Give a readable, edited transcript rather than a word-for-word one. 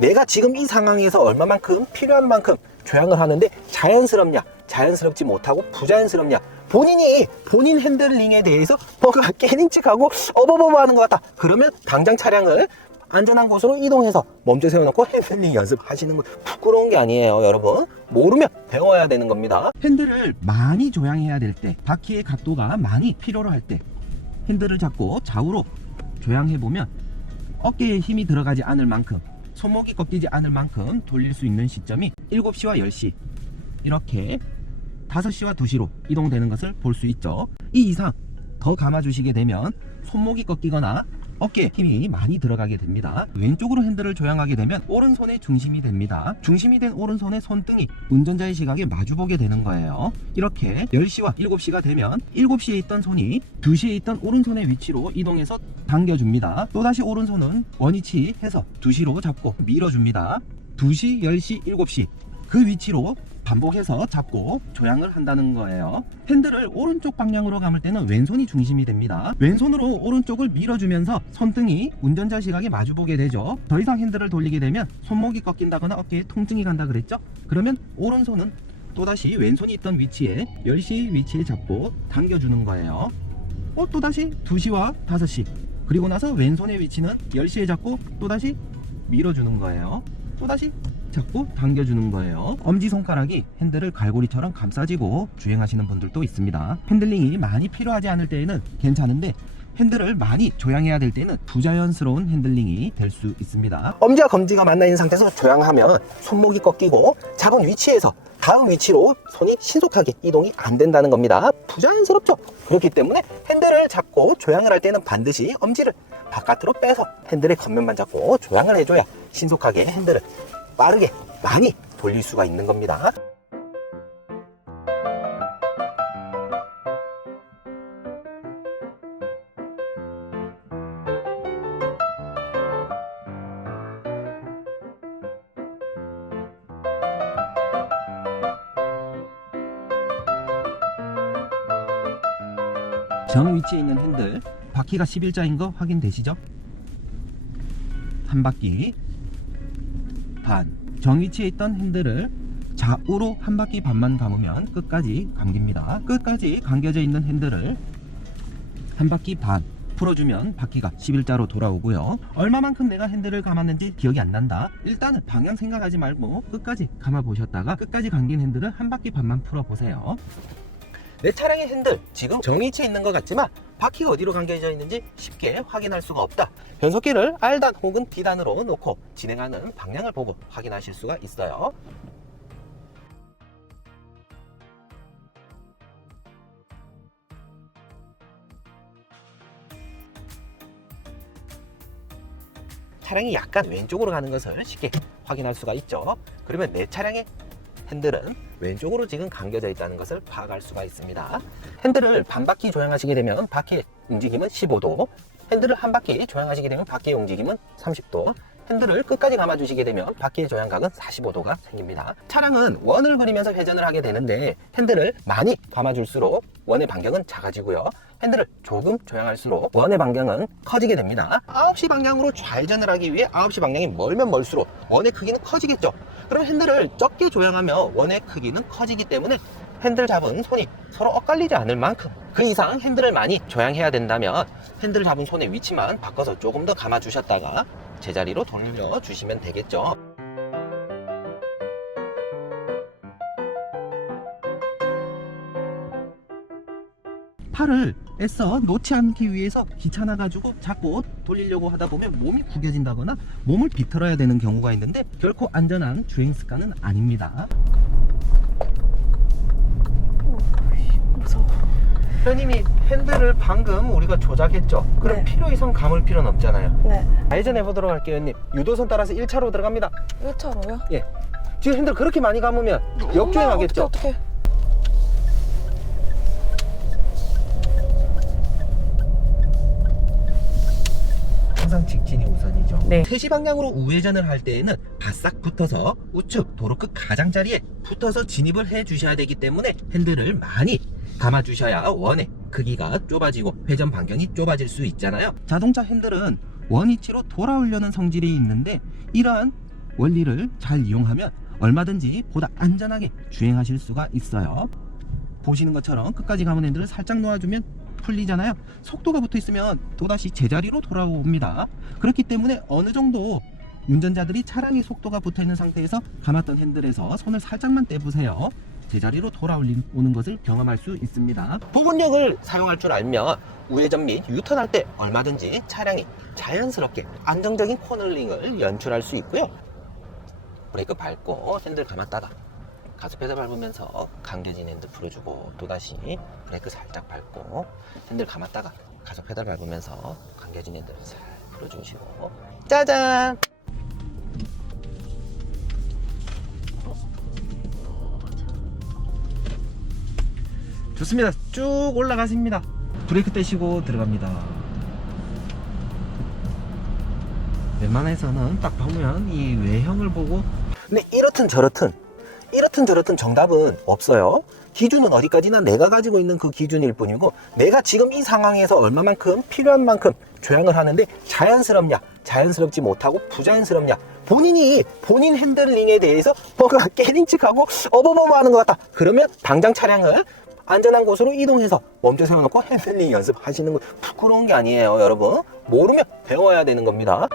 내가 지금 이 상황에서 얼마만큼 필요한 만큼 조향을 하는데 자연스럽냐, 자연스럽지 못하고 부자연스럽냐, 본인 핸들링에 대해서 뭔가 깨링칙하고 어버버버 하는 것 같다. 그러면 당장 차량을 안전한 곳으로 이동해서 멈춰 세워놓고 핸들링 연습하시는 거 부끄러운 게 아니에요, 여러분. 모르면 배워야 되는 겁니다. 핸들을 많이 조향해야 될 때, 바퀴의 각도가 많이 필요로 할 때 핸들을 잡고 좌우로 조향해보면 어깨에 힘이 들어가지 않을 만큼, 손목이 꺾이지 않을 만큼 돌릴 수 있는 시점이 7시와 10시, 이렇게 5시와 2시로 이동되는 것을 볼 수 있죠. 이 이상 더 감아주시게 되면 손목이 꺾이거나 어깨에 힘이 많이 들어가게 됩니다. 왼쪽으로 핸들을 조향하게 되면 오른손의 중심이 됩니다. 중심이 된 오른손의 손등이 운전자의 시각에 마주보게 되는 거예요. 이렇게 10시와 7시가 되면 7시에 있던 손이 2시에 있던 오른손의 위치로 이동해서 당겨줍니다. 또다시 오른손은 원위치해서 2시로 잡고 밀어줍니다. 2시, 10시, 7시 그 위치로 반복해서 잡고 조향을 한다는 거예요. 핸들을 오른쪽 방향으로 감을 때는 왼손이 중심이 됩니다. 왼손으로 오른쪽을 밀어주면서 손등이 운전자 시각에 마주보게 되죠. 더 이상 핸들을 돌리게 되면 손목이 꺾인다거나 어깨에 통증이 간다 그랬죠. 그러면 오른손은 또다시 왼손이 있던 위치에 10시 위치에 잡고 당겨주는 거예요. 또다시 2시와 5시, 그리고 나서 왼손의 위치는 10시에 잡고 또다시 밀어주는 거예요. 또다시 잡고 당겨주는 거예요. 엄지손가락이 핸들을 갈고리처럼 감싸지고 주행하시는 분들도 있습니다. 핸들링이 많이 필요하지 않을 때에는 괜찮은데 핸들을 많이 조향해야 될 때는 부자연스러운 핸들링이 될 수 있습니다. 엄지와 검지가 만나 있는 상태에서 조향하면 손목이 꺾이고 잡은 위치에서 다음 위치로 손이 신속하게 이동이 안 된다는 겁니다. 부자연스럽죠? 그렇기 때문에 핸들을 잡고 조향을 할 때는 반드시 엄지를 바깥으로 빼서 핸들의 겉면만 잡고 조향을 해줘야 신속하게 핸들을 빠르게 많이 돌릴 수가 있는 겁니다. 정 위치에 있는 핸들, 바퀴가 11자인 거 확인되시죠? 한 바퀴 반. 정 위치에 있던 핸들을 좌우로 한 바퀴 반만 감으면 끝까지 감깁니다. 끝까지 감겨져 있는 핸들을 한 바퀴 반 풀어주면 바퀴가 11자로 돌아오고요. 얼마만큼 내가 핸들을 감았는지 기억이 안 난다. 일단은 방향 생각하지 말고 끝까지 감아 보셨다가 끝까지 감긴 핸들을 한 바퀴 반만 풀어 보세요. 내 차량의 핸들 지금 정위치에 있는 것 같지만 바퀴가 어디로 감겨져 있는지 쉽게 확인할 수가 없다. 변속기를 R단 혹은 D단으로 놓고 진행하는 방향을 보고 확인하실 수가 있어요. 차량이 약간 왼쪽으로 가는 것을 쉽게 확인할 수가 있죠. 그러면 내 차량의 핸들은 왼쪽으로 지금 감겨져 있다는 것을 파악할 수가 있습니다. 핸들을 반바퀴 조향하시게 되면 바퀴의 움직임은 15도, 핸들을 한 바퀴 조향하시게 되면 바퀴의 움직임은 30도, 핸들을 끝까지 감아주시게 되면 바퀴의 조향각은 45도가 생깁니다. 차량은 원을 그리면서 회전을 하게 되는데 핸들을 많이 감아줄수록 원의 반경은 작아지고요. 핸들을 조금 조향할수록 원의 반경은 커지게 됩니다. 9시 방향으로 좌회전을 하기 위해 9시 방향이 멀면 멀수록 원의 크기는 커지겠죠. 그럼 핸들을 적게 조향하며 원의 크기는 커지기 때문에 핸들 잡은 손이 서로 엇갈리지 않을 만큼 그 이상 핸들을 많이 조향해야 된다면 핸들 잡은 손의 위치만 바꿔서 조금 더 감아주셨다가 제자리로 돌려주시면 되겠죠. 팔을 애써 놓지 않기 위해서 귀찮아가지고 자꾸 돌리려고 하다 보면 몸이 구겨진다거나 몸을 비틀어야 되는 경우가 있는데 결코 안전한 주행 습관은 아닙니다. 무서워. 회원님이 핸들을 방금 우리가 조작했죠? 그럼 네. 필요 이상 감을 필요는 없잖아요. 네. 좌회전해 보도록 할게요, 회원님. 유도선 따라서 1차로 들어갑니다. 1차로요? 예. 지금 핸들 그렇게 많이 감으면 역주행하겠죠? 어떡해. 항상 직진이 우선이죠. 네. 3시 방향으로 우회전을 할 때에는 바싹 붙어서 우측 도로 끝 가장자리에 붙어서 진입을 해 주셔야 되기 때문에 핸들을 많이 감아 주셔야 원의 크기가 좁아지고 회전 반경이 좁아질 수 있잖아요. 자동차 핸들은 원위치로 돌아오려는 성질이 있는데 이러한 원리를 잘 이용하면 얼마든지 보다 안전하게 주행하실 수가 있어요. 보시는 것처럼 끝까지 가면 핸들을 살짝 놓아주면 풀리잖아요. 속도가 붙어 있으면 또다시 제자리로 돌아옵니다. 그렇기 때문에 어느 정도 운전자들이 차량의 속도가 붙어 있는 상태에서 감았던 핸들에서 손을 살짝만 떼보세요. 제자리로 돌아오는 것을 경험할 수 있습니다. 부분력을 사용할 줄 알면 우회전 및 유턴할 때 얼마든지 차량이 자연스럽게 안정적인 코너링을 연출할 수 있고요. 브레이크 밟고 핸들 감았다가 가스페달 밟으면서 감겨진 핸들 풀어주고, 또다시 브레이크 살짝 밟고 핸들 감았다가 가스페달 밟으면서 감겨진 핸들 잘 풀어주시고, 짜잔! 좋습니다. 쭉 올라가십니다. 브레이크 떼시고 들어갑니다. 웬만해서는 딱 보면 이 외형을 보고, 근데 이렇든 저렇든 정답은 없어요. 기준은 어디까지나 내가 가지고 있는 그 기준일 뿐이고, 내가 지금 이 상황에서 얼마만큼 필요한 만큼 조향을 하는데 자연스럽냐, 자연스럽지 못하고 부자연스럽냐, 본인이 본인 핸들링에 대해서 뭔가 깨링칙하고 어버버버 하는 것 같다, 그러면 당장 차량을 안전한 곳으로 이동해서 멈춰 세워놓고 핸들링 연습하시는 거 부끄러운 게 아니에요. 여러분, 모르면 배워야 되는 겁니다.